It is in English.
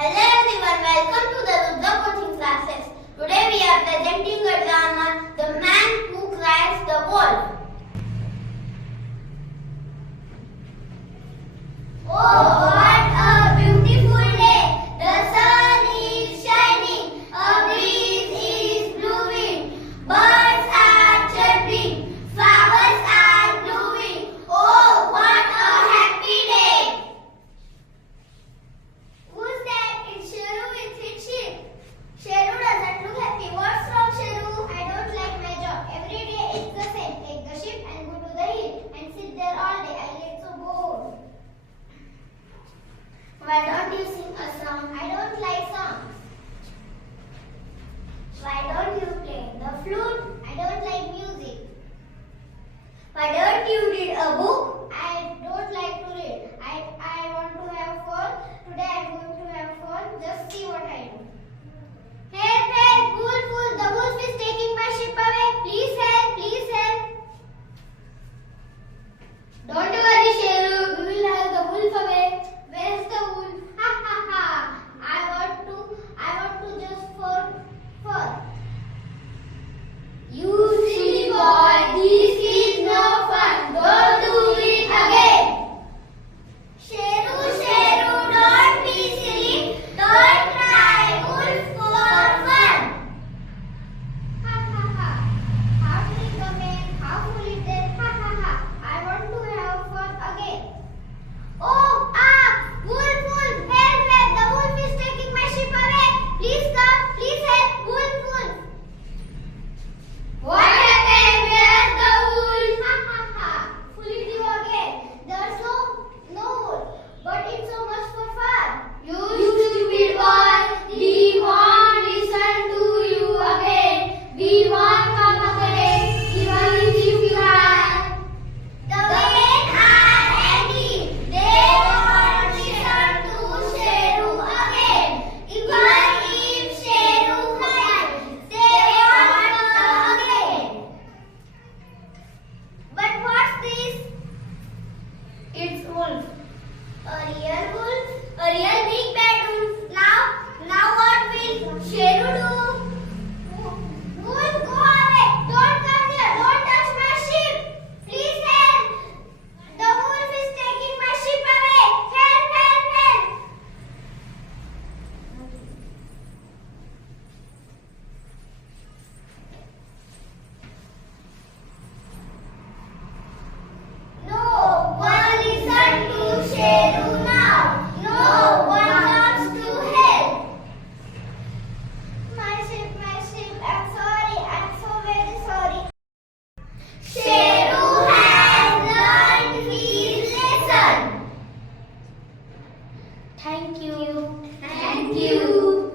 Hello everyone, welcome to the Rudra coaching classes. Today we are presenting a drama, The Man Who Cries the Wolf. Oh, what a beautiful day! The sun is shining, a breeze is blowing, birds are chirping, flowers are blooming. Oh, what a happy day! Who's that? It's Sheru with his sheep. Sheru doesn't look happy. What's wrong, Sheru? I don't like my job. Every day it's the same. Take the sheep and go to the hill and sit there all day. I get so bored. Why don't you sing a song? I don't like songs. Why don't you play the flute? I don't like music. Why don't you read a book? I don't like to read. I want to have fun. Today I am going to have fun. Just see what I do. Help, help, wolf, the wolf is taking my sheep away. Please help, please help. Don't worry, Sheru. We will have the wolf away. Where's the wolf? Ha ha ha. I want to just for fun. You silly boy, this is no fun. Don't do it again. Sheru, Sheru, don't be silly. Don't cry, wolf for fun. Ha ha ha. How big the man, how full is there? Ha ha ha. I want to have fun again. Oh, wolf, wolf, help, help. The wolf is taking my sheep away. Please come, please help, wolf, wolf. What happened? Where's the wolf? Ha ha ha. Fooled you again. There's no wolf, but it's so much for fun. You stupid boy. We won't listen to you again. We won't come again, even if you cry. The men are angry. They won't listen to Sheru again. Even if Sheru cries, they won't come again. But what's this? It's wolf. A real wolf? A real big bad wolf. Now what will Sheru do? Wolf, go away. Don't come here. Don't touch my sheep. Please help. The wolf is taking my sheep away. Help, help, help. No one listen to Sheru now. No one comes to help. My sheep, I'm sorry. I'm so very sorry. Sheru.